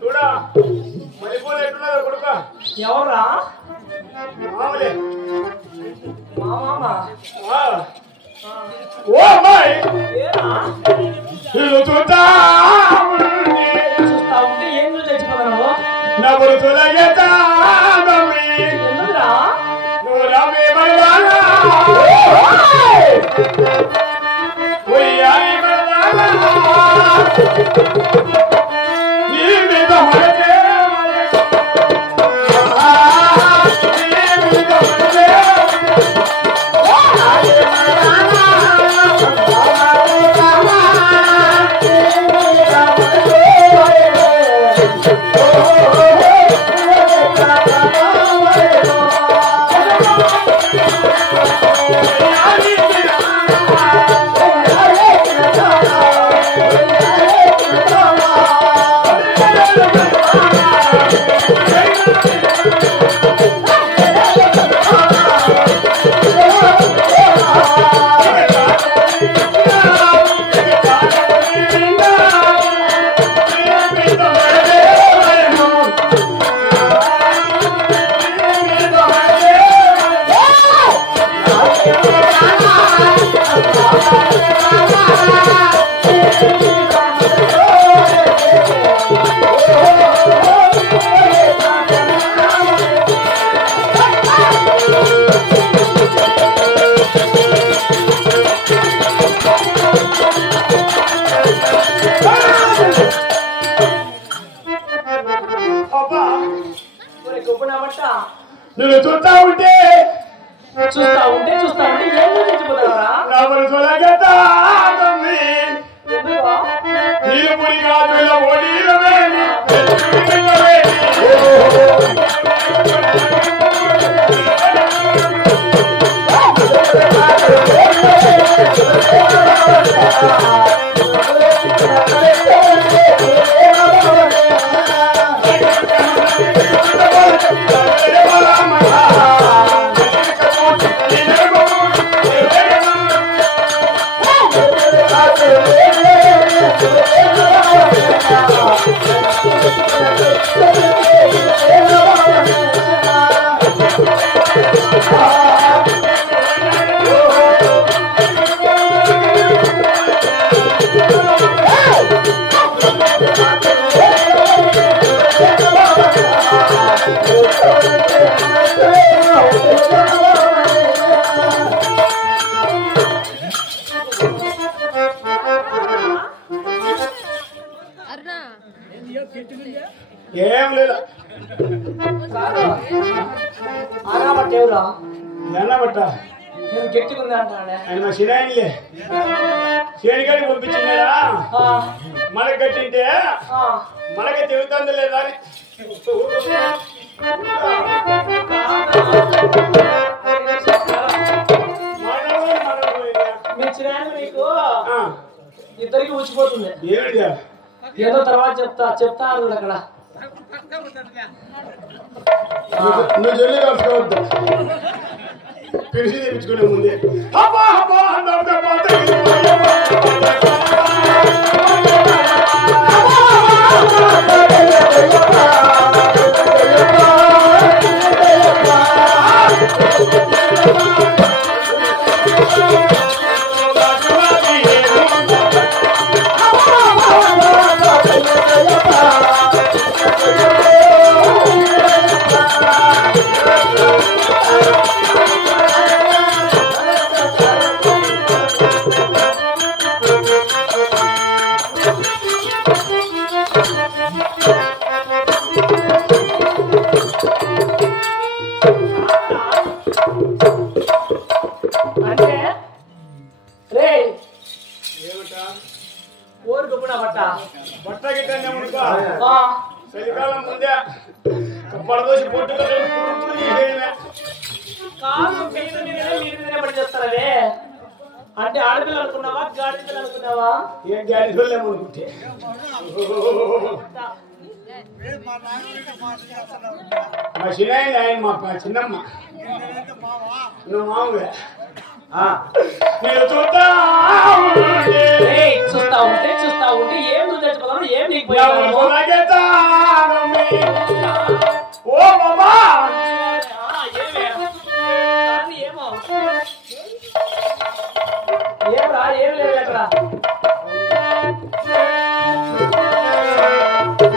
చూడా మళ్ళీపోలు ఎట్టున్నదో కొడుక ఎవరా మామూలే మామా ఓ అమ్మాయి చూస్తా ఉంటే ఏం నువ్వు తెచ్చిపోతున్నావు నవ్వులు తొలగేతా ఎందుకురా నువ్వు రవి బలవాలా ఉయ్యాయి బలవాలా నీ మీద మరదే నువ్వు చూస్తా ఉంటే ఏం నువ్వు తెచ్చిపోతావరా నవ్వులు తొలగేతా నీళ్ళు పురి కాదు ఇలా ఓడీలు వేడి ఏం లేదు ఆరాబట్ట ఎవరా ఎన్నబట్ట నేను గట్టిగుంది అంటాడే ఆయన మా శిరాయనిలే శేనిగాడికి పంపించిందా మనకి కట్టింటే మనకి తిరుగుతుంది లేదా అని మీ చిరాయన మీకు ఇద్దరికి ఊచిపోతుంది ఏమిటిదా ఏదో తర్వాత చెప్తా అన్నాడు అక్కడ నువ్వు జల్లి కలుసుకోవద్దు పిలిచి తెప్పించుకునే ముందే అంటే రే ఏమిటా ఊరు గొప్పన బట్ట గిట్ట చలికాలం ముందే పడదోసి పొట్టుగా కాదు మీరు పడి చేస్తారవే అంటే ఆడపిల్లలు అనుకున్నావా గాడి పిల్లలు అనుకున్నావా ఏం గాడి చూడలేమనుకుంటే మా చిన్న ఆయన మా చిన్నమ్మ నువ్వు మామూలే నేను చూస్తా చూస్తా ఉంటే ఏం నువ్వు చచ్చిపోతావు ఏం నీకు ఎవరు